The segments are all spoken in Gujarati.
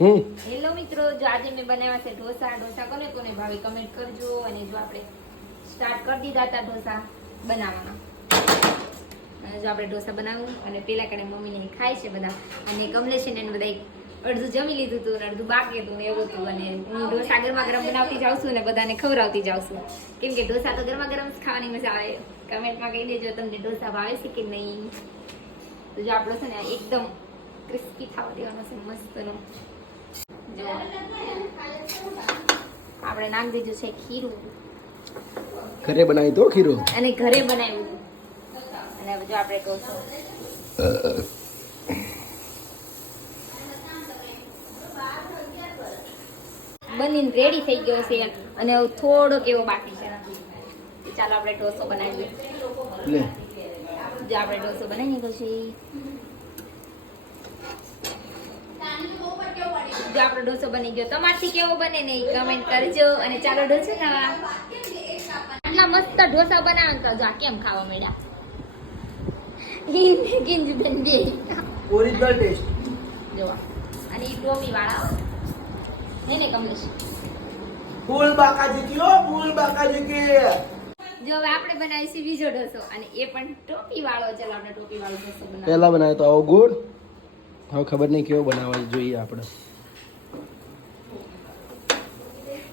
હેલો મિત્રો, જો આજે મેં બનાવ્યા છે ઢોસા. કોને કોને ભાવે કમેન્ટ કરજો. અને જો આપણે સ્ટાર્ટ કરી દીધા હતા ઢોસા બનાવવાના. અને જો આપણે ઢોસા બનાવું અને પેલા કಡೆ મમ્મીને ખાય છે બધા. અને કમલેશ ને બધા અડધું જમી લીધું હતું અને અડધું બાકી હતું ને એવું હતું. અને હું ઢોસા ગરમા ગરમ બનાવતી જાઉં છું અને બધાને ખવડાવતી જાઉં છું. કેમ કે ઢોસા તો ગરમા ગરમ જ ખાવાની મજા આવે. કમેન્ટમાં કહી દેજો તમને ઢોસા ભાવે છે કે નહીં. તો જો આપણો છે ને એકદમ ક્રિસ્પી થવા દેવાનો છે મસ્તનો. જો આપણે નામ દીધું છે ખીરું. ઘરે બનાવી તો ખીરું અને ઘરે બનાવ્યું. અને હવે જો આપણે ઢોસો બનીને રેડી થઈ ગયો છે. અને હવે થોડોક એવો બાકી છે. ચાલો આપણે ઢોસો બનાવીએ. લે જો આપણે ઢોસો બનાવી લીધો છે. જો આપણો ઢોસો બની ગયો, તમારથી કેવો બને ને કમેન્ટ કરજો. અને ચાલો ઢોસો ખાવા. આટલા મસ્ત ઢોસા બનાવવા તો જો આ કેમ ખાવા મળ્યા. કિંજબેન બે ઓરિજિનલ ટેસ્ટ જોવા. અને ઈ ટોપી વાળા હે ને કમલેશ. ફૂલ બાકાજી કયો ફૂલ બાકાજી કે જો હવે આપણે બનાવીશું બીજો ઢોસો અને એ પણ ટોપી વાળો. ચાલો આપણે ટોપી વાળો ઢોસો બનાવીએ. પહેલા બનાવ્યો તો આવો ગોળ. હવે ખબર નહીં કેવો બનાવવા જોઈએ આપણે.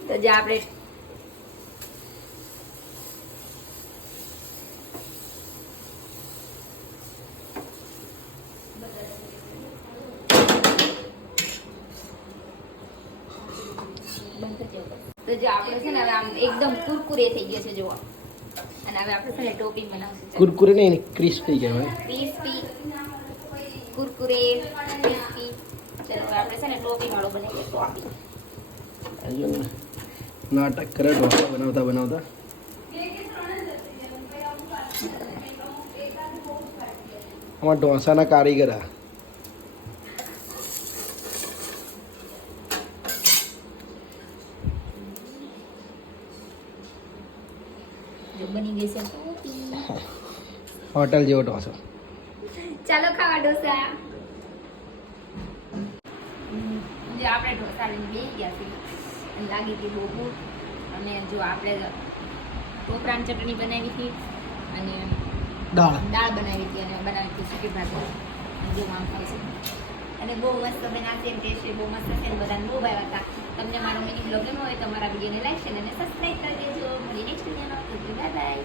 તો જે આપણે તો જો આપણે છે ને હવે આમ એકદમ કુરકુરે થઈ ગયા છે જોવા. અને હવે આપણે છે ને ટોપી બનાવશું. કુરકુરે નહીં ક્રિસ્પી કહેવાય. Crispy Kurkure crispy. ચલો હવે આપણે છે ને ટોપી વાળો બનાવીએ. ટોપી હજુ નાટક કરે ઢોસા બનાવતા બનાવતા. આમાં ઢોસાના કારીગર આ. બની ગઈ છે ટોપી. હોટલ જેવો ઢોસો. ચાલો ખાવા ઢોસા. જે આપણે ઢોસા લઈને બેસી ગયા છે અને લાગી હતી બહુ ભૂખ. અને જો આપણે ટોપરાની ચટણી બનાવી હતી અને દાળ બનાવી હતી અને બનાવી હતી સુકી ભાજી. જો આમ ખાય છે અને બહુ મસ્ત બનાવશે એમ ટેસ્ટ બહુ મસ્ત છે. બધાને બહુ ભાવ્યા હતા. તમને મારો મિની બ્લોગ ગમ્યો હોય તો મારા વિડીયોને લાઈક શેર અને સબસ્ક્રાઈબ કરી દેજો. મળી નેક્સ્ટ વિડીયોમાં. Bye bye.